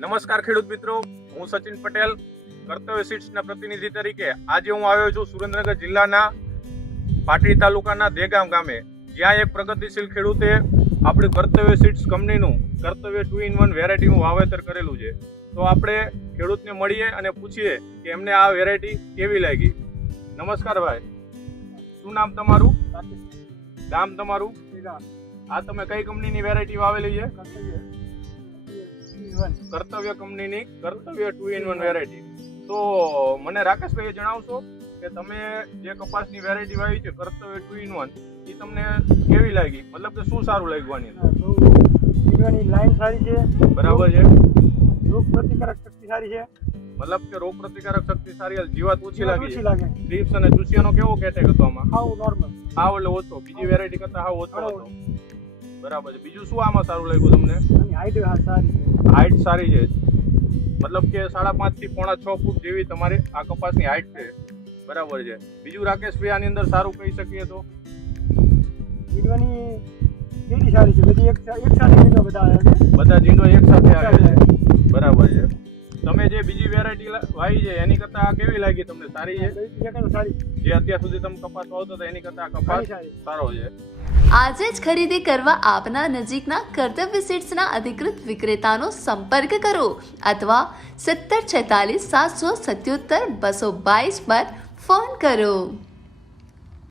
નમસ્કાર ખેડૂત મિત્રો, હું સચિન પટેલ કર્તવ્ય સીડ્સના પ્રતિનિધિ તરીકે આજે હું આવ્યો છું સુરેન્દ્રનગર જિલ્લાના પાટડી તાલુકાના દેગામ ગામે, જ્યાં એક પ્રગતિશીલ ખેડૂતે આપણી કર્તવ્ય સીડ્સ કંપનીનું કર્તવ્ય 2-in-1 વેરાયટીનું વાવેતર કરેલું છે. તો આપણે ખેડૂતને મળીએ અને પૂછીએ કે એમને આ વેરાયટી કેવી લાગી. નમસ્કાર ભાઈ, શું નામ તમારું? ગામ તમારું? આ તમે કઈ કંપનીની વેરાયટી વાવેલી છે? કર્તવ્ય કંપનીની કર્તવ્ય 2-in-1 વેરાયટી. તો મને રાકેશભાઈ જણાવશો કે તમે જે કપાસની વેરાયટી વાવી છે કર્તવ્ય 2-in-1 એ તમને કેવી લાગી? મતલબ કે શું સારું લાગ્યું આની? લાઈન સારી છે, બરાબર છે. રોગ પ્રતિકારક શક્તિ સારી છે, મતલબ કે રોગ પ્રતિકારક શક્તિ સારી, જીવાત ઓછી લાગી. લાગે. ટ્રીપ્સ અને ચૂસિયાનો કેવો કેટેક હતો આમાં? હાવ નોર્મલ, હાવ એટલે ઓછો, બીજી વેરાયટી કરતા હાવ ઓછો હતો. બરાબર છે. બીજું શું આમાં સારું લાગ્યું તમને? અને હાઈટ સારી છે. હાઈટ સારી છે, મતલબ કે 5.5 થી 6 ફૂટ જેવી તમારી આ કપાસની હાઈટ છે. બરાબર છે. બીજું રાકેશભાઈ આની અંદર સારું કહી શકીએ તો? જીંડવાની કેરી સારી છે, બધી એક સાથે જીંડો બધા આવ્યા છે. બધા જીંડો એક સાથે આવે છે. બરાબર છે. તમે જે બીજી વેરાયટી વાવી છે એની કરતા આ કેવી લાગી તમને? સારી છે? સારી, જે અત્યાર સુધી તમે કપાસ વાવતો હતો એની કરતા આ કપાસ સારો છે. આજે જ ખરીદી કરવા આપના નજીકના કર્તવ્ય સીડ્સના અધિકૃત વિક્રેતાનો સંપર્ક કરો અથવા 1746 777 222 પર ફોન કરો.